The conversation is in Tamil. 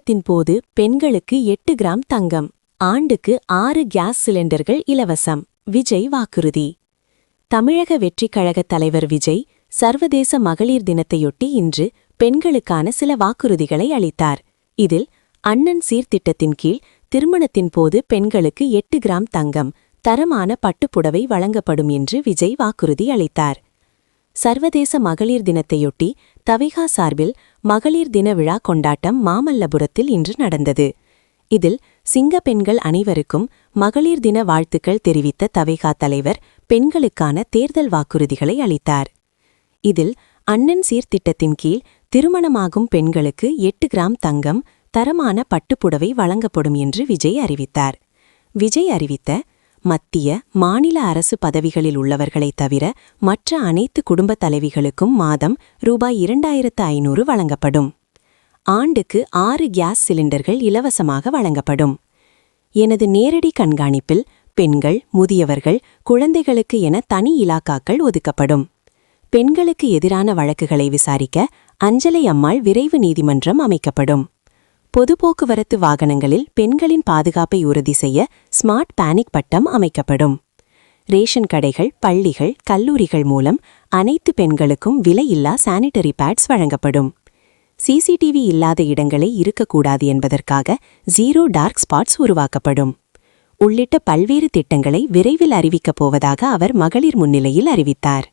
திருமணத்தின் போது பெண்களுக்கு 8 கிராம் தங்கம், ஆண்டுக்கு 6 கேஸ் சிலிண்டர்கள் இலவசம். விஜய் வாக்குறுதி. தமிழக வெற்றிக் கழகத் தலைவர் விஜய் சர்வதேச மகளிர் தினத்தையொட்டி இன்று பெண்களுக்கான சில வாக்குறுதிகளை அளித்தார். இதில் அண்ணன் சீர்திட்டத்தின் கீழ் திருமணத்தின் போது பெண்களுக்கு 8 கிராம் தங்கம், தரமான பட்டுப்புடவை வழங்கப்படும் என்று விஜய் வாக்குறுதி அளித்தார். சர்வதேச மகளிர் தினத்தையொட்டி தவிகா சார்பில் மகளிர் தின விழா கொண்டாட்டம் மாமல்லபுரத்தில் இன்று நடந்தது. இதில் சிங்க பெண்கள் அனைவருக்கும் மகளிர் தின வாழ்த்துக்கள் தெரிவித்த தவிகா தலைவர் பெண்களுக்கான தேர்தல் வாக்குறுதிகளை அளித்தார். இதில் அண்ணன் சீர்திட்டத்தின் கீழ் திருமணமாகும் பெண்களுக்கு 8 கிராம் தங்கம், தரமான பட்டுப்புடவை வழங்கப்படும் என்று விஜய் அறிவித்தார். விஜய் அறிவித்த மத்திய, மாநில அரசு பதவிகளில் உள்ளவர்களைத் தவிர மற்ற அனைத்து குடும்பத் தலைவிகளுக்கும் மாதம் ரூபாய் 2500 வழங்கப்படும். ஆண்டுக்கு 6 கேஸ் சிலிண்டர்கள் இலவசமாக வழங்கப்படும். எனது நேரடி கண்காணிப்பில் பெண்கள், முதியவர்கள், குழந்தைகளுக்கு என தனி இலாக்காக்கள் ஒதுக்கப்படும். பெண்களுக்கு எதிரான வழக்குகளை விசாரிக்க அஞ்சலை அம்மாள் விரைவு நீதிமன்றம் அமைக்கப்படும். பொது போக்குவரத்து வாகனங்களில் பெண்களின் பாதுகாப்பை உறுதி செய்ய ஸ்மார்ட் பேனிக் பட்டம் அமைக்கப்படும். ரேஷன் கடைகள், பள்ளிகள், கல்லூரிகள் மூலம் அனைத்து பெண்களுக்கும் விலையில்லா சானிட்டரி பேட்ஸ் வழங்கப்படும். சிசிடிவி இல்லாத இடங்களே இருக்கக்கூடாது என்பதற்காக 0 டார்க் ஸ்பாட்ஸ் உருவாக்கப்படும். உள்ளிட்ட பல்வேறு திட்டங்களை விரைவில் அறிவிக்கப் போவதாக அவர் மகளிர் முன்னிலையில் அறிவித்தார்.